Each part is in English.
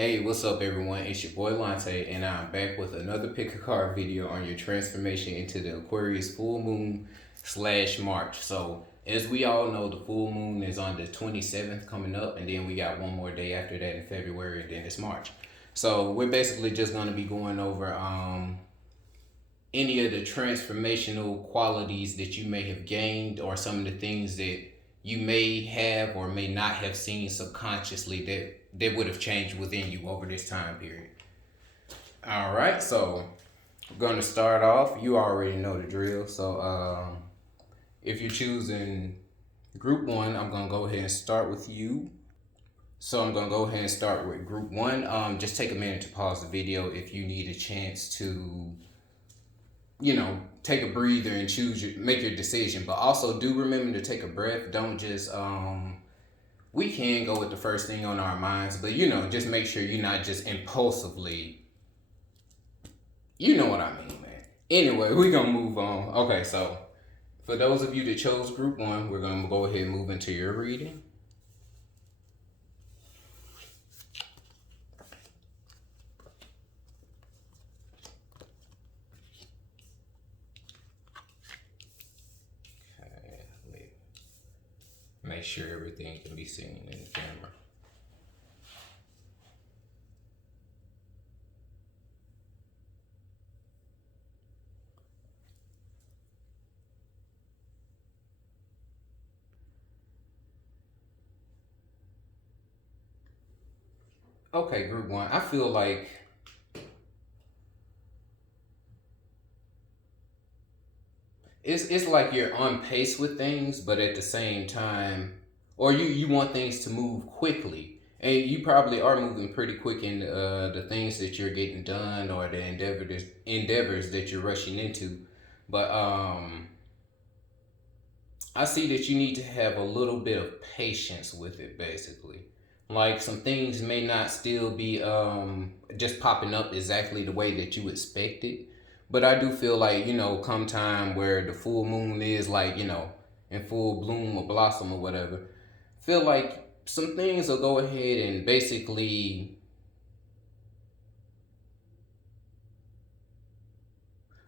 Hey, what's up everyone? It's your boy Lante and I'm back with another pick a card video on your transformation into the Aquarius full moon / March. So as we all know, the full moon is on the 27th coming up, and then we got one more day after that in February, and then it's March. So we're basically just going to be going over any of the transformational qualities that you may have gained, or some of the things that you may have or may not have seen subconsciously that would have changed within you over this time period. All right, so we're going to start off. You already know the drill. So if you're choosing group one, I'm going to go ahead and start with you. So I'm going to go ahead and start with group one. Just take a minute to pause the video if you need a chance to, take a breather and make your decision. But also do remember to take a breath. Don't just, we can go with the first thing on our minds, but just make sure you're not just impulsively, you know what I mean, man. Anyway, we're going to move on. Okay, so for those of you that chose group one, we're going to go ahead and move into your reading. Make sure everything can be seen in the camera. Okay, group one. I feel like it's like you're on pace with things, but at the same time, or you want things to move quickly, and you probably are moving pretty quick in the things that you're getting done, or the endeavors that you're rushing into. But I see that you need to have a little bit of patience with it, basically. Like some things may not still be just popping up exactly the way that you expected. But I do feel like, come time where the full moon is like, in full bloom or blossom or whatever, feel like some things will go ahead and basically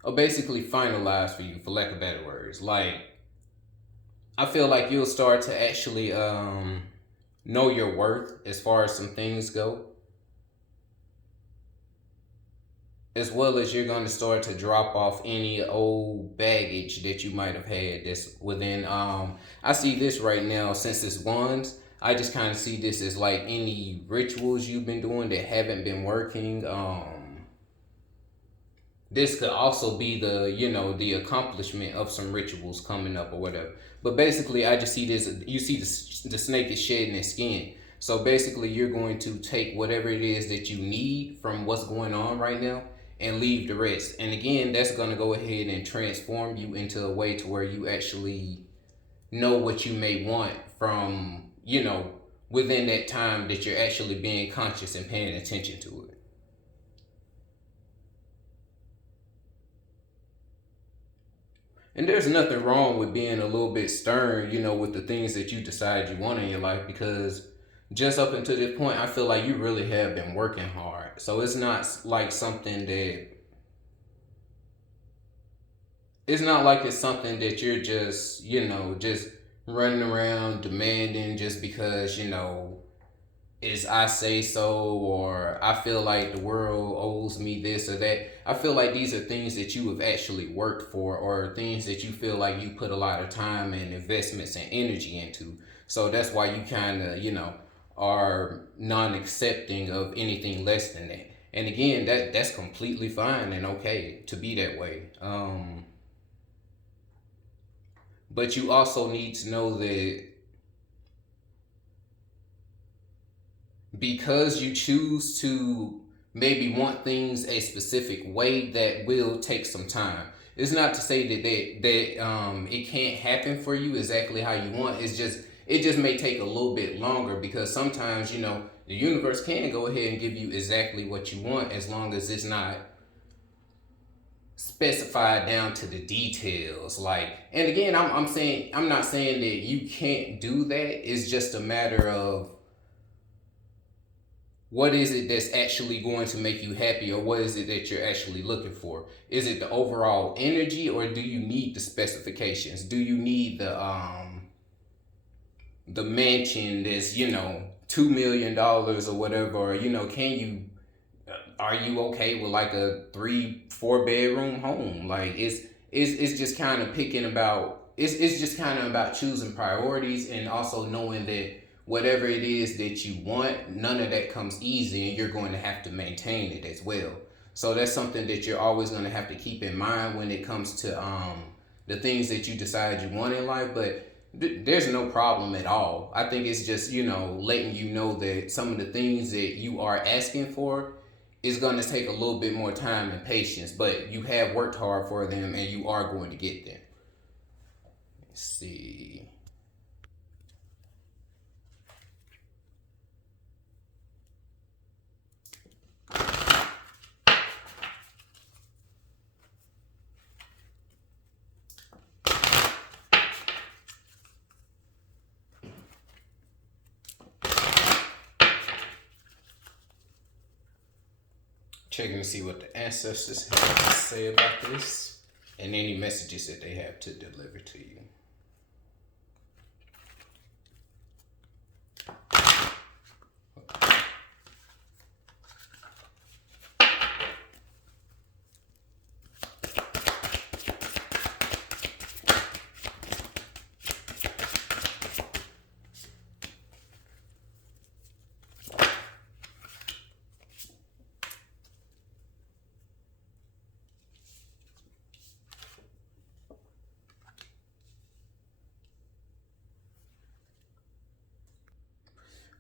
finalize for you, for lack of better words. Like, I feel like you'll start to actually know your worth as far as some things go, as well as you're going to start to drop off any old baggage that you might have had that's within. I see this right now, since it's wands, I just kind of see this as like any rituals you've been doing that haven't been working. This could also be the accomplishment of some rituals coming up or whatever. But basically, I just see this. You see the snake is shedding its skin. So basically, you're going to take whatever it is that you need from what's going on right now and leave the rest. And again, that's going to go ahead and transform you into a way to where you actually know what you may want from, within that time that you're actually being conscious and paying attention to it. And there's nothing wrong with being a little bit stern, with the things that you decide you want in your life, because just up until this point, I feel like you really have been working hard. So it's not like something that, it's not like it's something that you're just, just running around demanding just because, it's I say so, or I feel like the world owes me this or that. I feel like these are things that you have actually worked for, or things that you feel like you put a lot of time and investments and energy into. So that's why you kind of, are non-accepting of anything less than that. And again, that's completely fine and okay to be that way. But you also need to know that because you choose to maybe want things a specific way, that will take some time. It's not to say that it can't happen for you exactly how you want. It just may take a little bit longer, because sometimes the universe can go ahead and give you exactly what you want, as long as it's not specified down to the details. Like, and again, I'm not saying that you can't do that. It's just a matter of what is it that's actually going to make you happy, or what is it that you're actually looking for? Is it the overall energy, or do you need the specifications? Do you need the mansion that's, $2 million or whatever, or can you are you okay with like a 3-4 bedroom home? Like it's just kind of picking about it's just kind of about choosing priorities, and also knowing that whatever it is that you want, none of that comes easy, and you're going to have to maintain it as well. So that's something that you're always going to have to keep in mind when it comes to the things that you decide you want in life. But there's no problem at all. I think it's just, letting you know that some of the things that you are asking for is going to take a little bit more time and patience, but you have worked hard for them and you are going to get them. Let's see. Checking to see what the ancestors have to say about this and any messages that they have to deliver to you.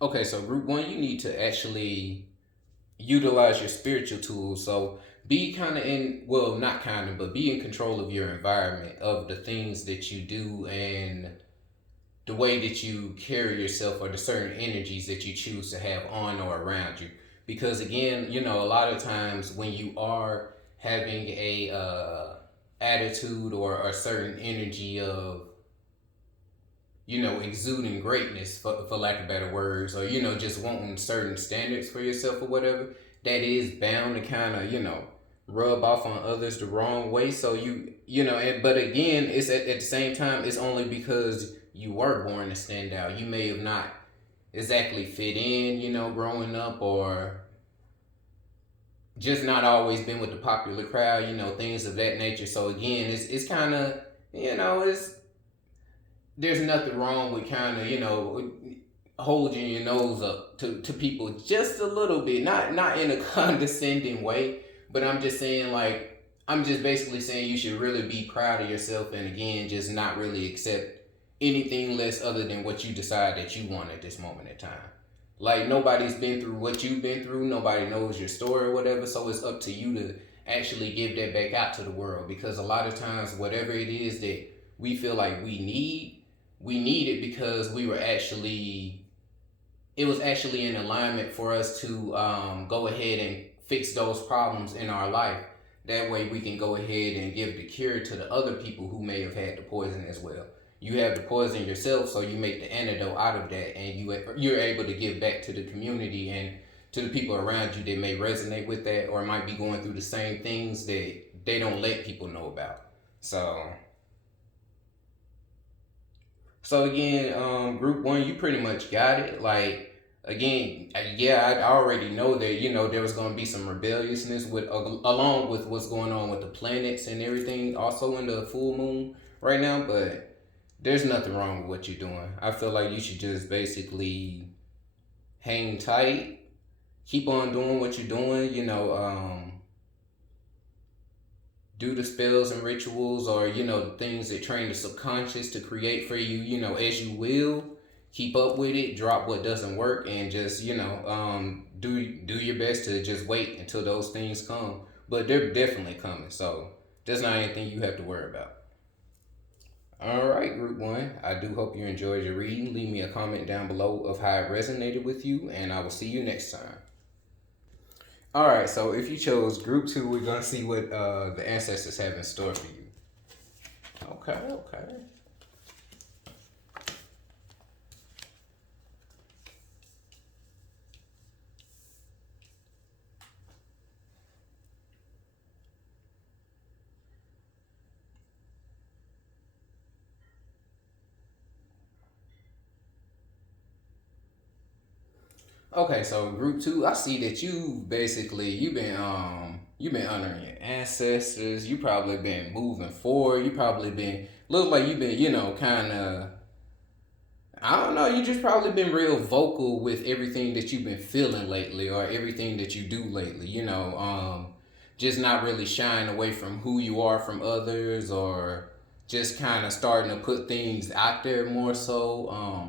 Okay, so group one, you need to actually utilize your spiritual tools. So be kind of well, not kind of, but be in control of your environment, of the things that you do, and the way that you carry yourself, or the certain energies that you choose to have on or around you. Because again, a lot of times when you are having a attitude or a certain energy of exuding greatness, for lack of better words, or just wanting certain standards for yourself or whatever, that is bound to kind of rub off on others the wrong way. So but again, it's at the same time, it's only because you were born to stand out. You may have not exactly fit in, growing up, or just not always been with the popular crowd, things of that nature. So again, it's kind of, it's there's nothing wrong with kind of, holding your nose up to people just a little bit, not in a condescending way, but I'm just saying, like, I'm just basically saying you should really be proud of yourself, and again, just not really accept anything less other than what you decide that you want at this moment in time. Like, nobody's been through what you've been through, nobody knows your story or whatever, so it's up to you to actually give that back out to the world. Because a lot of times, whatever it is that we feel like we need it because it was actually in alignment for us to go ahead and fix those problems in our life. That way we can go ahead and give the cure to the other people who may have had the poison as well. You have the poison yourself, so you make the antidote out of that, and you're able to give back to the community and to the people around you that may resonate with that, or might be going through the same things that they don't let people know about. So again, group one, you pretty much got it. Like, again, yeah, I already know that there was gonna be some rebelliousness with along with what's going on with the planets and everything, also in the full moon right now. But there's nothing wrong with what you're doing. I feel like you should just basically hang tight, keep on doing what you're doing. Do the spells and rituals, or the things that train the subconscious to create for you, as you will. Keep up with it, drop what doesn't work, and just do your best to just wait until those things come. But they're definitely coming, so there's not anything you have to worry about. All right, group one, I do hope you enjoyed your reading. Leave me a comment down below of how it resonated with you, and I will see you next time. All right, so if you chose group two, we're gonna see what the ancestors have in store for you. Okay. Okay, so group two, I see that you've been honoring your ancestors. You probably been moving forward. You probably been look like you've been, kind of, I don't know, you just probably been real vocal with everything that you've been feeling lately or everything that you do lately, just not really shying away from who you are from others or just kind of starting to put things out there more so.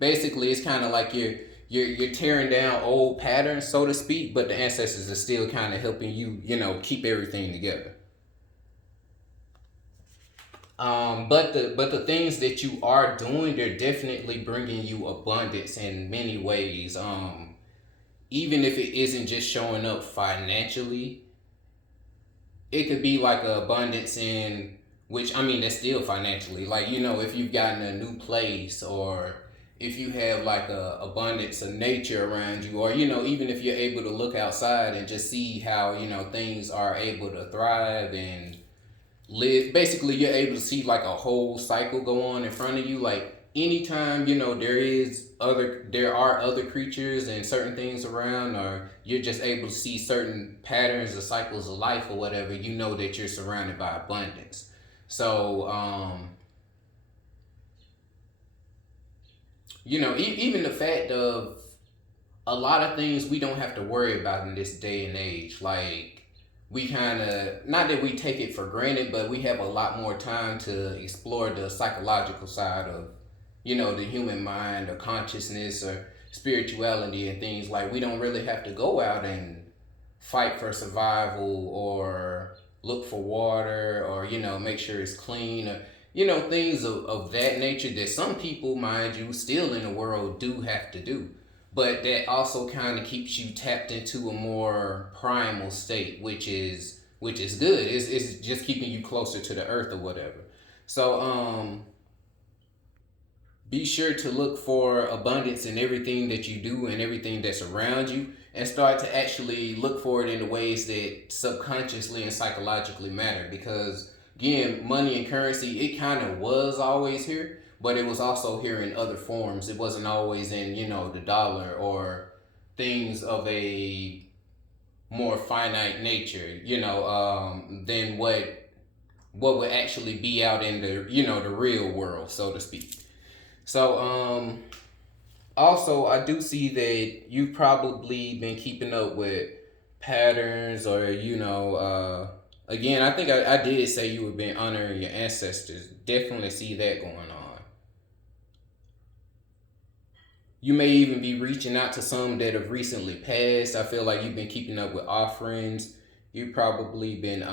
Basically, it's kind of like you're tearing down old patterns, so to speak, but the ancestors are still kind of helping you, keep everything together. But the things that you are doing, they're definitely bringing you abundance in many ways. Even if it isn't just showing up financially, it could be like a abundance in which I mean that's still financially. Like if you've gotten a new place or if you have like a abundance of nature around you, or even if you're able to look outside and just see how things are able to thrive and live. Basically, you're able to see like a whole cycle go on in front of you. Like anytime there are other creatures and certain things around, or you're just able to see certain patterns or cycles of life or whatever, you know that you're surrounded by abundance. So even the fact of a lot of things we don't have to worry about in this day and age. Like we kind of, not that we take it for granted, but we have a lot more time to explore the psychological side of the human mind or consciousness or spirituality and things. Like we don't really have to go out and fight for survival or look for water or make sure it's clean or things of that nature that some people, mind you, still in the world do have to do, but that also kind of keeps you tapped into a more primal state, which is good. It's just keeping you closer to the earth or whatever. So be sure to look for abundance in everything that you do and everything that's around you, and start to actually look for it in the ways that subconsciously and psychologically matter. Because, again, money and currency, it kind of was always here, but it was also here in other forms. It wasn't always in, the dollar or things of a more finite nature, than what would actually be out in the real world, so to speak. So also I do see that you've probably been keeping up with patterns, or again, I think I did say you have been honoring your ancestors. Definitely see that going on. You may even be reaching out to some that have recently passed. I feel like you've been keeping up with offerings. You've probably been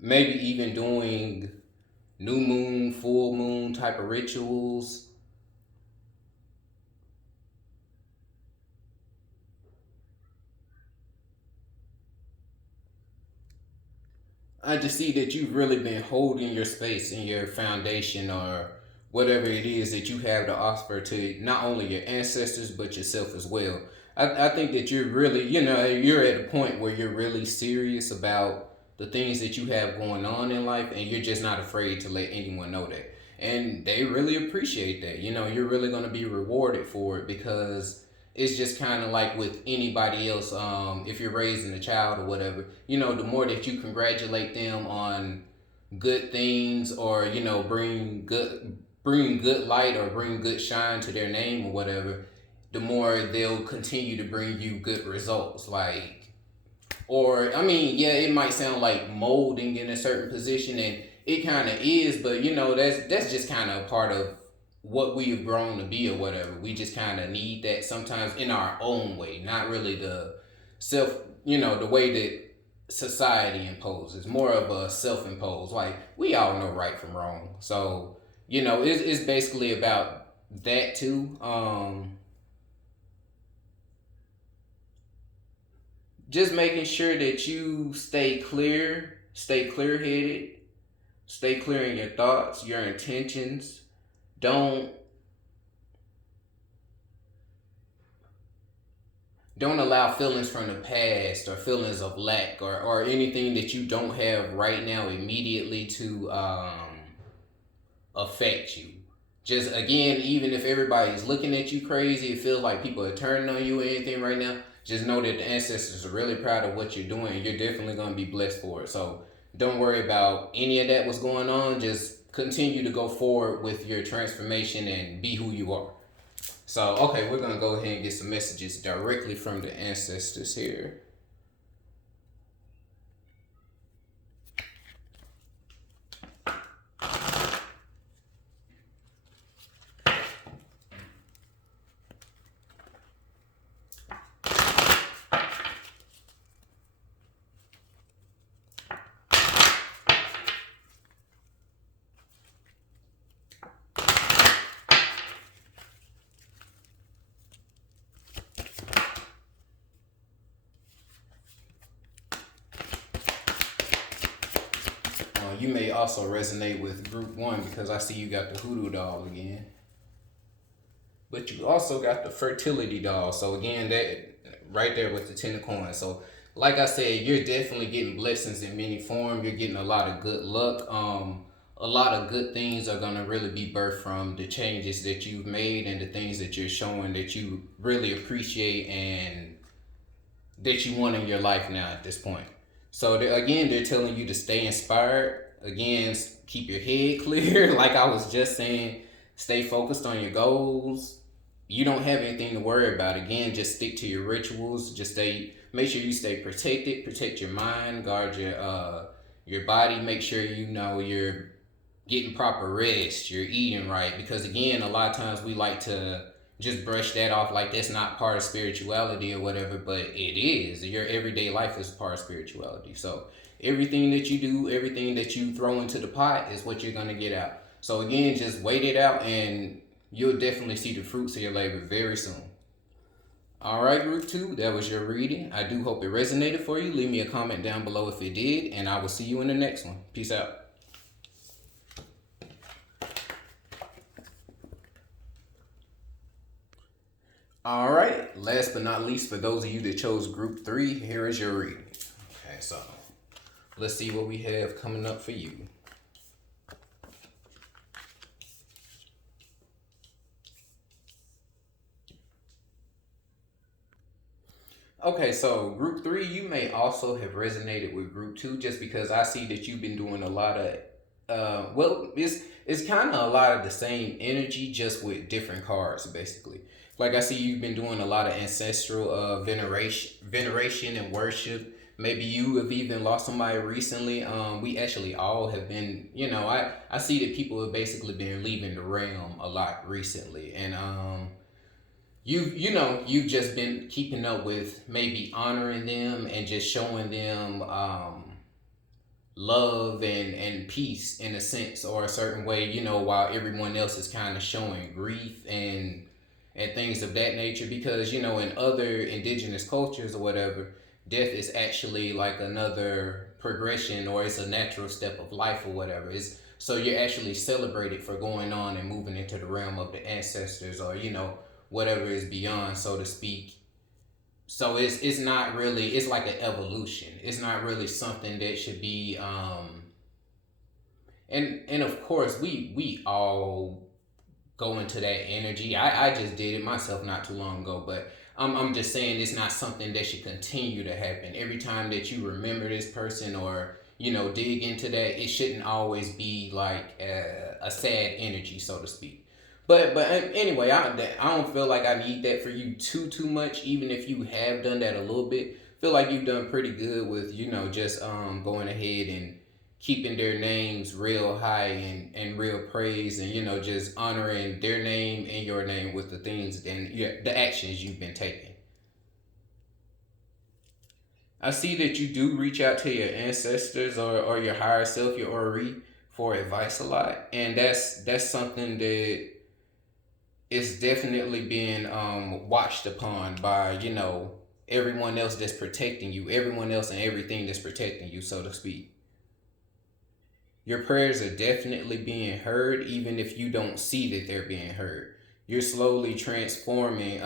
maybe even doing new moon, full moon type of rituals. I just see that you've really been holding your space and your foundation, or whatever it is that you have to offer to not only your ancestors but yourself as well. I think that you're really, you're at a point where you're really serious about the things that you have going on in life, and you're just not afraid to let anyone know that. And they really appreciate that. You're really going to be rewarded for it, because it's just kind of like with anybody else. If you're raising a child or whatever, the more that you congratulate them on good things, or bring good light or bring good shine to their name or whatever, the more they'll continue to bring you good results. Like, or I mean, yeah, it might sound like molding in a certain position, and it kind of is, but that's just kind of part of what we have grown to be or whatever. We just kind of need that sometimes in our own way, not really the self, the way that society imposes, more of a self-imposed. Like we all know right from wrong, so it's basically about that too. Just making sure that you stay clear headed, stay clear in your thoughts, your intentions. Don't don't allow feelings from the past or feelings of lack, or anything that you don't have right now immediately to affect you. Just again, even if everybody's looking at you crazy, it feels like people are turning on you or anything right now, just know that the ancestors are really proud of what you're doing, and you're definitely going to be blessed for it. So don't worry about any of that what's going on. Just continue to go forward with your transformation and be who you are. So, okay, we're going to go ahead and get some messages directly from the ancestors here. You may also resonate with group one because I see you got the hoodoo doll again. But you also got the fertility doll. So again, that right there with the 10 of coins. So like I said, you're definitely getting blessings in many forms. You're getting a lot of good luck. A lot of good things are gonna really be birthed from the changes that you've made and the things that you're showing that you really appreciate and that you want in your life now at this point. So again, they're telling you to stay inspired. Again, keep your head clear. Like I was just saying, stay focused on your goals. You don't have anything to worry about. Again, just stick to your rituals. Make sure you stay protected. Protect your mind. Guard your body. Make sure you know you're getting proper rest. You're eating right. Because again, a lot of times we like to just brush that off like that's not part of spirituality or whatever, but it is. Your everyday life is part of spirituality. So everything that you do, everything that you throw into the pot is what you're going to get out. So again, just wait it out and you'll definitely see the fruits of your labor very soon. All right, group two, that was your reading. I do hope it resonated for you. Leave me a comment down below if it did, and I will see you in the next one. Peace out. All right, last but not least, for those of you that chose group three, here is your reading. Okay, so let's see what we have coming up for you. Okay, so group three, you may also have resonated with group two just because I see that you've been doing a lot of, it's kind of a lot of the same energy just with different cards basically. Like I see you've been doing a lot of ancestral veneration and worship. Maybe you have even lost somebody recently. We actually all have been, I see that people have basically been leaving the realm a lot recently, and you've just been keeping up with maybe honoring them and just showing them love and peace in a sense or a certain way, while everyone else is kind of showing grief and things of that nature, because in other indigenous cultures or whatever, death is actually like another progression, or it's a natural step of life or whatever. It's so you're actually celebrated for going on and moving into the realm of the ancestors, or whatever is beyond, so to speak. So it's not really, it's like an evolution. It's not really something that should be and of course we all go into that energy. I just did it myself not too long ago, but I'm just saying it's not something that should continue to happen. Every time that you remember this person or dig into that, it shouldn't always be like a sad energy, so to speak. But anyway, I don't feel like I need that for you too much. Even if you have done that a little bit, feel like you've done pretty good with just going ahead and keeping their names real high and real praise, and just honoring their name and your name with the things and the actions you've been taking. I see that you do reach out to your ancestors or your higher self, your Ori, for advice a lot, and that's something that is definitely being watched upon by everyone else that's protecting you, everyone else and everything that's protecting you, so to speak. Your prayers are definitely being heard, even if you don't see that they're being heard. You're slowly transforming.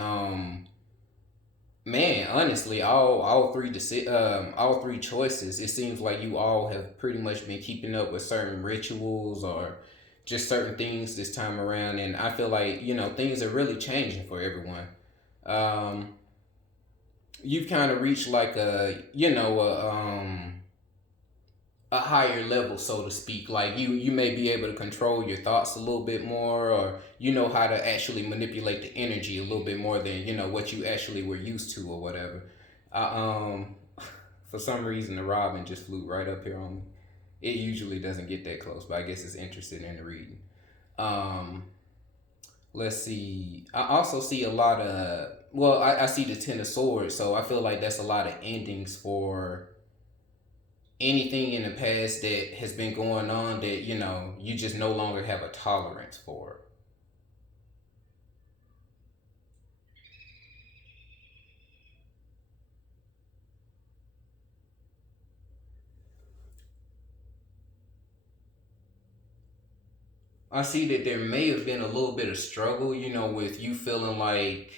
Man, honestly, all three choices. It seems like you all have pretty much been keeping up with certain rituals or just certain things this time around, and I feel like things are really changing for everyone. Um, you've kind of reached like a higher level, so to speak. Like you may be able to control your thoughts a little bit more, or you know how to actually manipulate the energy a little bit more than what you actually were used to or whatever. I, for some reason, the robin just flew right up here on me. It usually doesn't get that close, but I guess it's interested in the reading. Um, let's see. I also see a lot of, well, I see the Ten of Swords, so I feel like that's a lot of endings for anything in the past that has been going on that you just no longer have a tolerance for. I see that there may have been a little bit of struggle, with you feeling like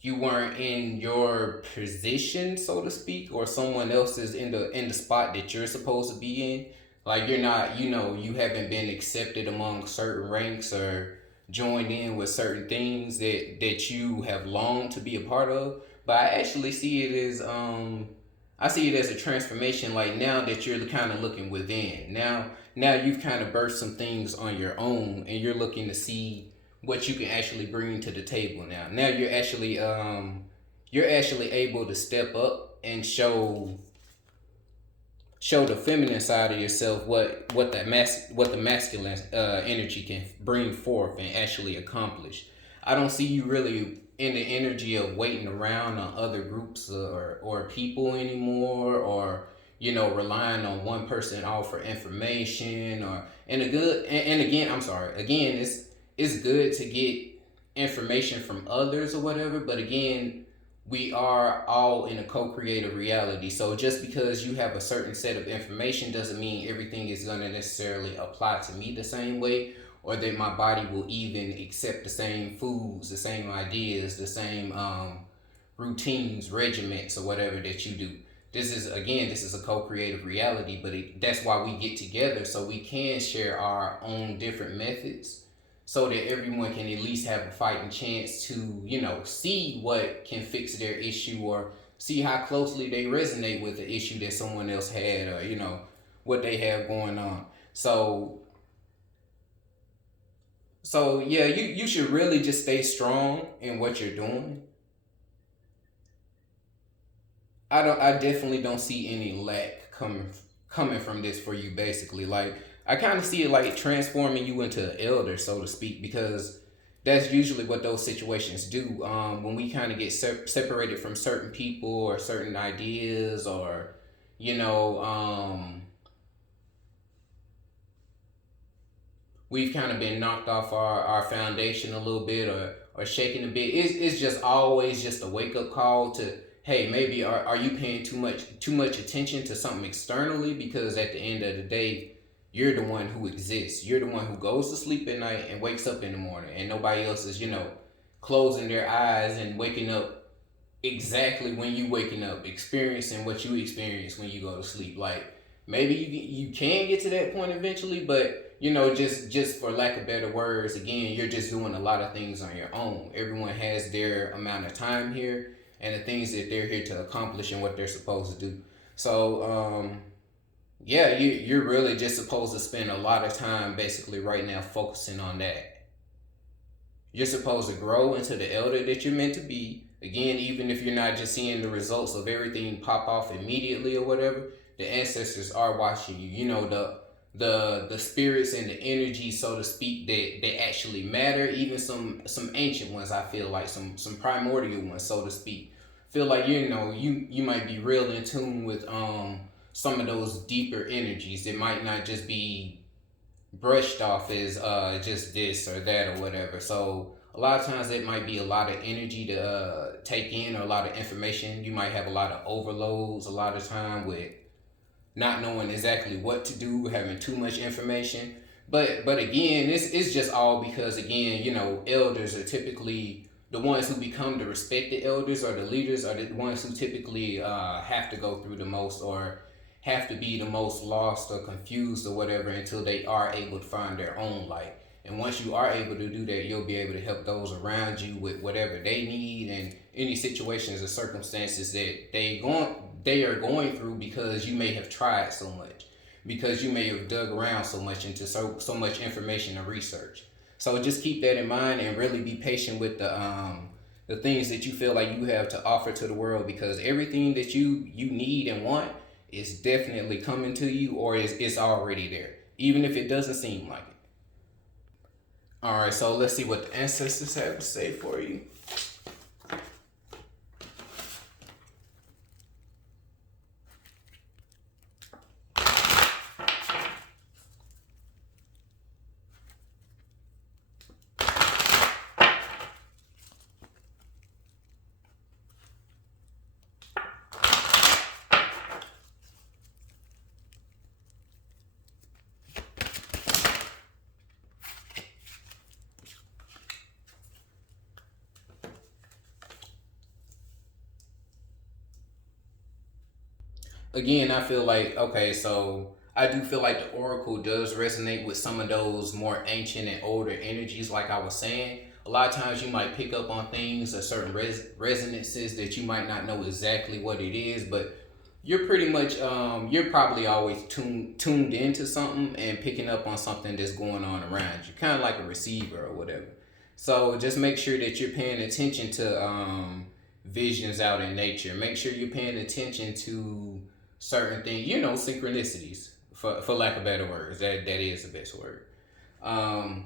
you weren't in your position, so to speak, or someone else is in the spot that you're supposed to be in. Like you're not, you haven't been accepted among certain ranks or joined in with certain things that you have longed to be a part of. But I actually see it as I see it as a transformation. Like now that you're kind of looking within. Now you've kind of birthed some things on your own, and you're looking to see what you can actually bring to the table. Now you're actually able to step up and show the feminine side of yourself, what the masculine energy can bring forth and actually accomplish. I don't see you really in the energy of waiting around on other groups or people anymore, or relying on one person to offer information, or and again, I'm sorry, again, it's good to get information from others or whatever, but again, we are all in a co-creative reality. So just because you have a certain set of information doesn't mean everything is going to necessarily apply to me the same way, or that my body will even accept the same foods, the same ideas, the same routines, regiments, or whatever that you do. This is a co-creative reality, but that's why we get together, so we can share our own different methods, so that everyone can at least have a fighting chance to see what can fix their issue, or see how closely they resonate with the issue that someone else had, or what they have going on. So yeah, you should really just stay strong in what you're doing. I definitely don't see any lack coming from this for you. Basically, like I kind of see it like transforming you into an elder, so to speak, because that's usually what those situations do. When we kind of get separated from certain people or certain ideas, or you know, we've kind of been knocked off our foundation a little bit, or shaken a bit. It's just always just a wake up call to, hey, maybe are you paying too much attention to something externally, because at the end of the day, you're the one who exists. You're the one who goes to sleep at night and wakes up in the morning, and nobody else is closing their eyes and waking up exactly when you waking up, experiencing what you experience when you go to sleep. Like maybe you can get to that point eventually, but just for lack of better words, again, you're just doing a lot of things on your own. Everyone has their amount of time here and the things that they're here to accomplish and what they're supposed to do. So yeah, you're really just supposed to spend a lot of time basically right now focusing on that. You're supposed to grow into the elder that you're meant to be. Again, even if you're not just seeing the results of everything pop off immediately or whatever, the ancestors are watching you. The spirits and the energy, so to speak, that they actually matter. Even some ancient ones, I feel like some primordial ones, so to speak. Feel like you might be real in tune with some of those deeper energies that might not just be brushed off as just this or that or whatever. So a lot of times it might be a lot of energy to take in, or a lot of information. You might have a lot of overloads a lot of time with not knowing exactly what to do, having too much information. But again, it's just all because, again, elders are typically the ones who become the respected elders, or the leaders are the ones who typically have to go through the most, or have to be the most lost or confused or whatever until they are able to find their own light. And once you are able to do that, you'll be able to help those around you with whatever they need and any situations or circumstances that they are going through, because you may have tried so much, because you may have dug around so much into so much information and research. So just keep that in mind and really be patient with the things that you feel like you have to offer to the world, because everything that you need and want is definitely coming to you, or is already there, even if it doesn't seem like it. All right, so let's see what the ancestors have to say for you. Again, I feel like, okay, so I do feel like the oracle does resonate with some of those more ancient and older energies, like I was saying. A lot of times you might pick up on things or certain resonances that you might not know exactly what it is, but you're pretty much you're probably always tuned into something and picking up on something that's going on around you, kind of like a receiver or whatever. So just make sure that you're paying attention to visions out in nature. Make sure you're paying attention to certain things, synchronicities, for lack of better words. That is the best word. And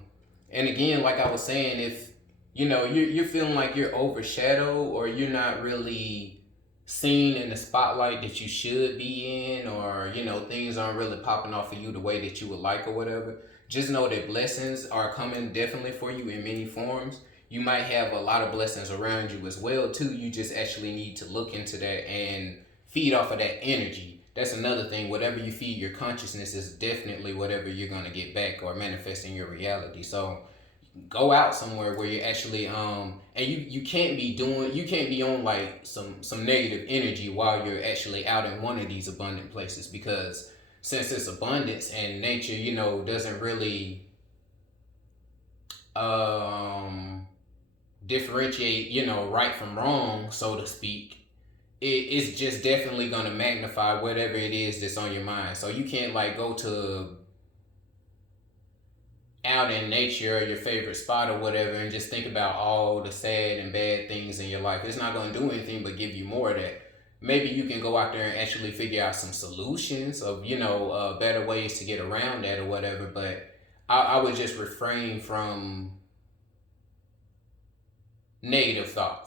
again, like I was saying, if you're feeling like you're overshadowed, or you're not really seen in the spotlight that you should be in, or things aren't really popping off of you the way that you would like or whatever, just know that blessings are coming definitely for you in many forms. You might have a lot of blessings around you as well too. You just actually need to look into that and feed off of that energy. That's another thing. Whatever you feed your consciousness is definitely whatever you're going to get back or manifest in your reality. So go out somewhere where you're actually and you can't be on like some negative energy while you're actually out in one of these abundant places, because since it's abundance and nature, doesn't really differentiate, right from wrong, so to speak. It's just definitely gonna magnify whatever it is that's on your mind. So you can't like go to out in nature or your favorite spot or whatever and just think about all the sad and bad things in your life. It's not gonna do anything but give you more of that. Maybe you can go out there and actually figure out some solutions of better ways to get around that or whatever. But I would just refrain from negative thoughts.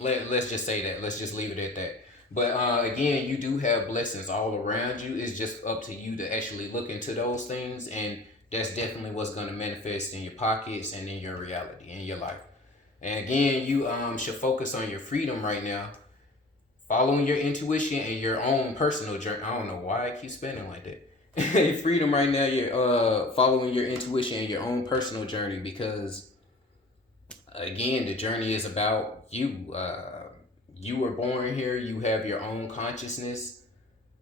Let's just say that. Let's just leave it at that. But again, you do have blessings all around you. It's just up to you to actually look into those things, and that's definitely what's going to manifest in your pockets and in your reality, in your life. And again, you should focus on your freedom right now, following your intuition and your own personal journey. I don't know why I keep spinning like that. Freedom right now, you're following your intuition and your own personal journey, because again, the journey is about you. You were born here. You have your own consciousness.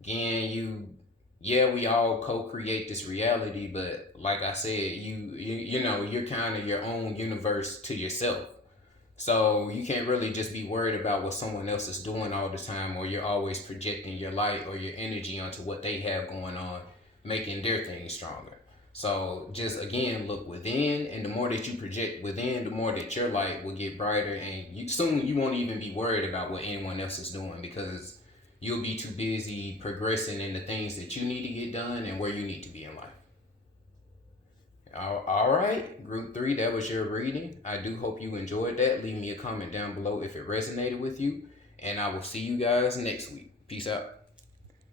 Again, we all co-create this reality, but like I said, you're kind of your own universe to yourself. So you can't really just be worried about what someone else is doing all the time, or you're always projecting your light or your energy onto what they have going on, making their things stronger. So just again, look within, and the more that you project within, the more that your light will get brighter, and you won't even be worried about what anyone else is doing, because you'll be too busy progressing in the things that you need to get done and where you need to be in life. All right, group 3, that was your reading. I do hope you enjoyed that. Leave me a comment down below if it resonated with you, and I will see you guys next week. Peace out.